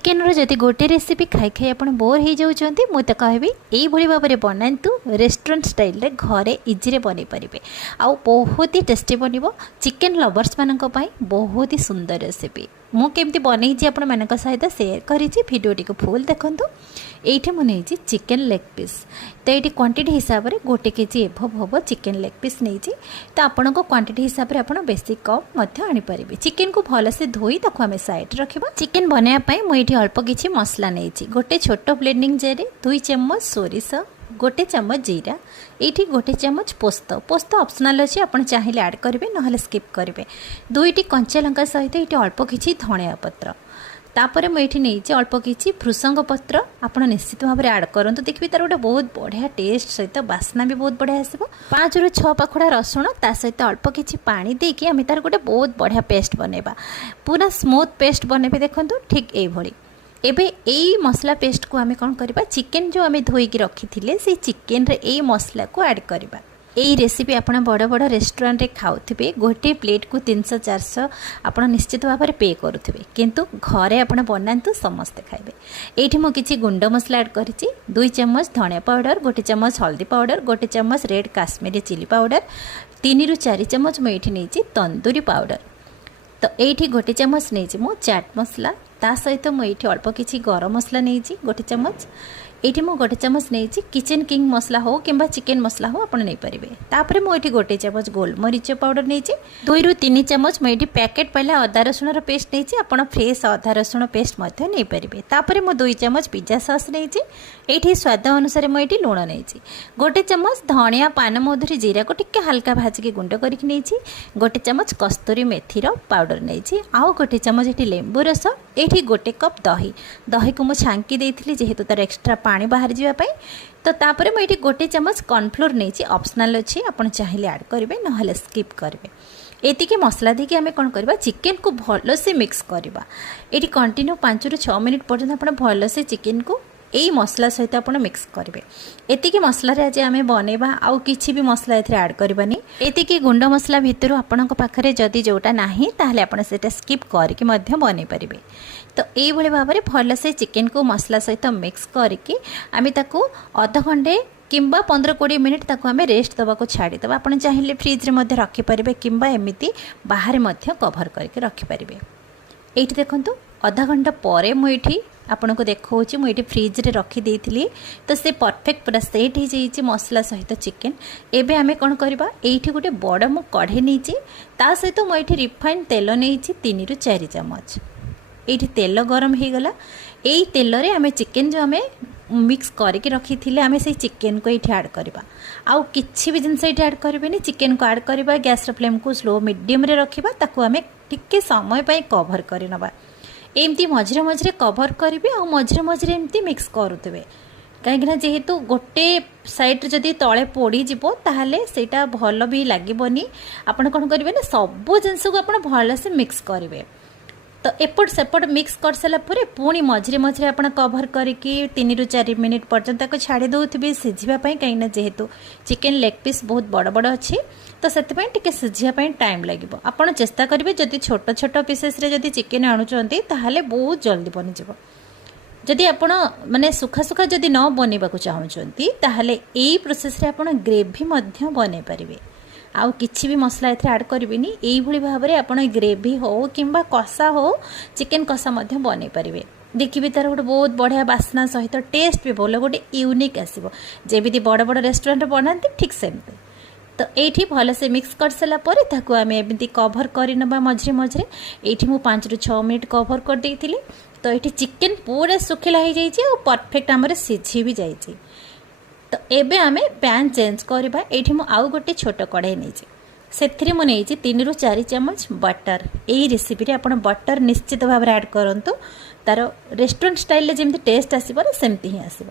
Chicken जदि गोटे recipe खाई खाई आप बोर हो जाती मुझे कहबी यही भाव में बनातु रेस्टोरेंट स्टाइल रे घरे इजी बन पारे आउ बहुत ही टेस्टी बन चिकेन लवर्स मान बहुत ही सुंदर रेसिपी मुझे बनई आपण सहित सेयार करीडियोटी को फुल देखूँ ये मुझे चिकेन लेग पीस तो ये क्वांटिटी हिसाब से 1 केजी एभव हम चिकेन लेग पीस नहीं तो आपण को क्वांटिटी हिसाब से आप बेसी कम आनीपारे चिकेन को भलसे धोई ताको आम साइड रखा चिकेन बनवाई मुझे अल्प किसी मसला नहीं गोटे छोट ब्लेंडिंग जार 2 चम्मच सोरिष 1 चम्मच जीरा ये 1 चम्मच पोस्त पोस्त ऑप्शनल अच्छी आप चाहिए ऐड करेंगे ना स्किप करेंगे 2टी कंचा लंका सहित ये अल्प किसी धनिया पत्र तापर मुझे नहीं अल्प किसी भृसंग पत्र आप निश्चित भाव में ऐड करूँ देखिए तार गोटे बहुत बढ़िया टेस्ट सहित बास्ना भी बहुत बढ़िया आसो 5 ରୁ 6 पाखुड़ा रसुण ता सहित अल्प किसी पानी देकी आम तार गोटे बहुत बढ़िया पेस्ट बनवा पूरा स्मूथ पेस्ट बनबे देखूँ ठीक ये एबे यही मसला पेस्ट को आम कौन करवा चिकेन जो आम धोईकी रखी थे से चिकेन रे यही मसला को ऐड करवा यही रेसिपी आप बड़ बड़ रेस्टोरेंट रे खाऊे गोटे प्लेट को 300-400 आप निश्चित भाव में पे करुवे किंतु घरे आप बनातु समस्ते खाइबे। ये मुझे किसी गुंड मसला ऐड कर 2 चम्मच धनिया पाउडर 1 चम्मच हल्दी पाउडर 1 चम्मच रेड काश्मीरी चिली पाउडर 3 ରୁ 4 चम्मच मुझे नहीं तंदूरी पाउडर तो ये 1 चम्मच नहीं मो चाट मसला ता सहित मुझे अल्प किसी गरम मसला नहीं 1 चम्मच ये मु 1 चम्मच नहीं किचन किंग मसला हो कि चिकेन मसला हो आप नहीं पारे तापर मुझे 1 चम्मच गोलमरीच पाउडर नहीं 2 ରୁ 3 चम्मच मुझे पैकेट पहले अदा रसुण पेस्ट नहीं आप फ्रेश अदा रसुण पेस्ट नहीं पारे तापर मु 2 चम्मच पिज्जा सॉस नहीं ये स्वाद अनुसार मुझे लुण नहीं 1 चम्मच धनिया पान मधुरी जीरा को टिके हल्का भाजिकी गुंड करके नहीं 1 चम्मच कस्तूरी मेथीर पाउडर नहीं आउ 1 चम्मच ये लेंबू रस ये 1 कप दही दही को मुझे छांकी देती जेहेतु तार एक्सट्रा पानी बाहर जावाई तो तापर मुझे 1 चम्मच कॉर्नफ्लोर नहीं ऑप्शनल अच्छी आप चाहिए ऐड करेंगे ना स्किप करेंगे एतिके मसला देकी आम कौन करवा चिकेन को भल से मिक्स करवा ये कंटिन्यू 5 ରୁ 6 मिनट पर्यंत आप भल से चिकेन को यही मसला सहित आप मिक्स करेंगे एतिकी मसला आज आम बनवा आउ किसी भी मसला ए ऐड करवानी एतिकी गुंड मसला भितर आपण पाखे जदि जोटा ना ताहले आपण सेटा स्किप करके बन पारे तो ये भाव में भल से चिकेन को मसला सहित मिक्स करके आम ताको अध घंटे किंबा 15-20 मिनिट ताको आम रेस्ट दवाको छाड़ीदे आप चाहिए फ्रिज में रखिपारे कि एमती बाहर कभर करके रखिपारे ये देखूँ अधा घंटा पर मुझे आपन को देखा मुझे फ्रिज रे रखी देती तो से परफेक्ट पूरा सेट हो जाइए मसला सहित चिकेन एबे आमे कौन करवा ये गोटे बड़ मु कढ़े नहीं ता सहित मुझे रिफाइंड तेल नहीं 3 ରୁ 4 चम्मच ये तेल गरम हो गला यही तेल रे आमे चिकेन जो आमे मिक्स करके रखी थे आमे से चिकेन को ये ऐड करवा आउ किसी भी जिनस ये ऐड करें चिकेन को ऐड करवा गैस फ्लेम को स्लो मीडियम रे रखा ताकू आमे टिके समय पाई कवर कर नवा एमती मझे मझे कवर करेंगे और मझे मझे एमती मिक्स करुवे कहीं जेहेतु गोटे साइड जदि तले पोड़ीज ताहले सेटा भल भी लगनी आपड़ कौन करेंगे ना सबू जिनस को आप भल से मिक्स करेंगे तो एपट सेपट मिक्स कर सारापर पुणी मझे मझे आप कवर करके 3 ରୁ 4 मिनिट पर्यंत छाड़ी दौथे सीझापी कहीं जेहेतु चिकेन लेग पीस बहुत बड़ बड़ अच्छी तो से सीझापी टाइम लगे आपड़ चेष्टा करेंगे जदि छोट छोट पीसेस जदि चिकेन आणुंट ताहले बहुत जल्दी बनीज जदि आपण माने सुखा सुखा जदि न बनवाक चाहूँगी ताहले यही प्रोसेस आप ग्रेवी बन पारे आउ किछि भी मसला एथे ऐड करिवेनी एई भली भाव में आपण ग्रेवी हो किंबा कषा हो चिकेन कषा मध्य बनै पारिबे देखिए तार गोटे बहुत बढ़िया बास्ना सहित टेस्ट भी भल गोटे यूनिक आसो जेमिति बड़ बड़ रेस्टोरेंट बनाते ठीक सेमती तो ये भल से मिक्स कर सारापर ताकू आम एमती कभर करनबा मझे मझे ये 5 ରୁ 6 मिनिट कभर कर देइथिली तो ये चिकेन पूरा सुखिला हो जाइए और परफेक्ट आमर सिझी भी जाइए तो एबे आमे पैन चेंज करवा ये आउ गोटे छोट कढ़ाई नहीं से 3 ରୁ 4 चम्मच बटर यही रेसिपी रे आपण बटर निश्चित भाव में ऐड करंतु तार रेस्टोरेंट स्टाइल जमी टेस्ट आसो सेमती ही आसो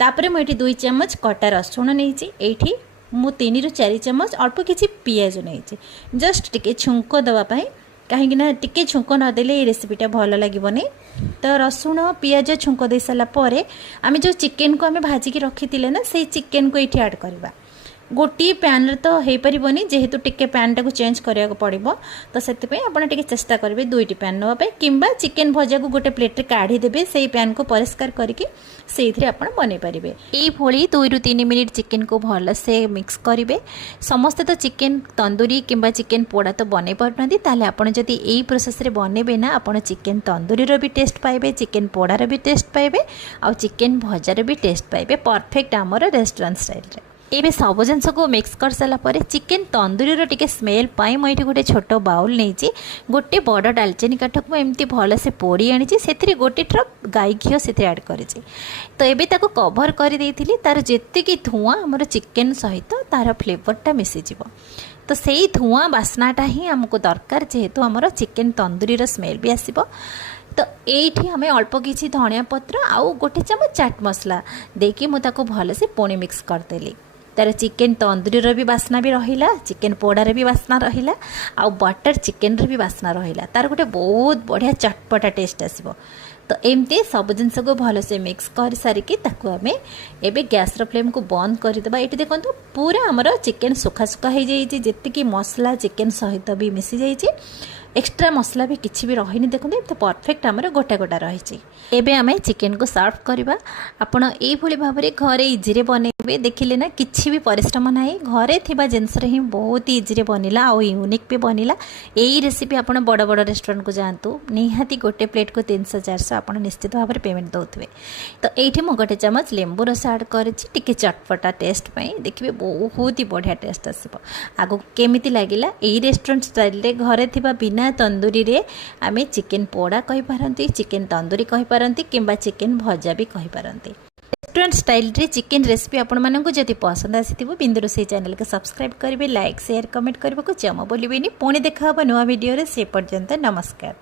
तापर मुझे 2 चम्मच कटा रसुण नहीं ये मु 3 ରୁ 4 चम्मच अल्प किसी पियाज नहीं जस्ट टिके छुंक दवापाई कहीं टिके छुंक नदेले ये रेसिपीटा भल लगनी तो रसुण पियाज छुंक दे सारापर आम जो चिकेन को आम भाजिकी रखी ना से चिकेन को ये ऐड करवा गोटे पैन तो हो पारनि जेहेतु टिके पैन टाक चेंज करा पड़ो तो से आपड़ टे चेष्टा करेंगे दुईटी पैन नापी कि चिकेन भजा को गोटे प्लेट रे काढ़ीदेवे से पैन को परिष्कार करके आप बन पारे। ये 2 ରୁ 3 मिनिट चिकेन को भलसे मिक्स करेंगे। समस्ते तो चिकेन तंदूरी किंबा चिकेन पोड़ा तो बन पारना ताले आपड़ जदि यही प्रोसेस रे बनइबे ना आपड़ चिकेन तंदूरी भी टेस्ट पाइबे, चिकेन पोड़ार भी टेस्ट पाइबे आ चिकेन भजार भी टेस्ट पाइबे परफेक्ट आमर रेस्टोरेंट स्टाइल रे। एबे सब जिनस को मिक्स कर सारा पर चिकेन तंदूरी टिके स्मेल पाई मुझे गोटे छोट बाउल नहीं गोटे बड़ डालचीनी काठ को एमती भल से पोड़ी आनी से गोटे ट्रप गाई घी से ऐड कर तो एबे ताको कवर कर देइथिली तार जेतिकी धुआं हमर चिकेन सहित तार फ्लेवरटा मिसीज तो से ही धुआं बास्नाटा ही आमको दरकार जेहेतु आमर चिकेन तंदूरी स्मेल भी आसब। तो ये आम अल्प किसी धनिया पत्र आउ गोटे चमच चाट मसला देकी मुझे भल से पुणी मिक्स करदेली। तार चिकेन तंदूरी भी बास्ना भी रहिला, चिकेन पोड़ार भी बास्ना रहिला आउ बटर चिकेन भी बास्ना रहिला तार गोटे बहुत बढ़िया चटपटा टेस्ट आसब। तो एमती सब जिनस को भल से मिक्स कर सारिकी ताकू आम एबे गैस रो फ्लेम को बंद करदेबा। ये देखो पूरा आमर चिकेन सुखा सुखा हो जाइए जेतिकी मसला चिकेन सहित भी मिसी जाइए एक्स्ट्रा मसला भी किसी भी रही देखो तो परफेक्ट आमर गोटा गोटा रही। एबे आमे चिकेन को सर्व करवा। आपण ये भाव में घरे इजी बनइबे देखिले ना किसी भी परिश्रम ना घरे थिबा जिनस ही बहुत इजी बनला आउ यूनिक भी बनला। यही रेसिपी आप बड़ बड़ रेस्टोरेंट को जातु निहाती गोटे प्लेट को 300-400 आप निश्चित भाव में पेमेंट दौथे। तो ये मुझे गोटे चमच लेंबू रस आड कर चटपटा टेस्ट देखिए बहुत ही बढ़िया टेस्ट आसो। आगो केमिति लागिला यही रेस्टोरेंट स्टाइल रे घरे थिबा बिना तंदूरी रे आमे चिकेन पोड़ा कहि पारंती, चिकेन तंदूरी कहि पारंती किंबा चिकेन भजा भी कहि पारंती। रेस्टोरेंट स्टाइल रे चिकेन रेसिपी आपण मानकु जदि पसंद आसीथिबो बिंदुरोसई चैनल के सब्सक्राइब करिवे, लाइक शेयर कमेंट करबा को जमा बोलिबेनी। पुणी देखा नुआ वीडियो रे से पर्यंत नमस्कार।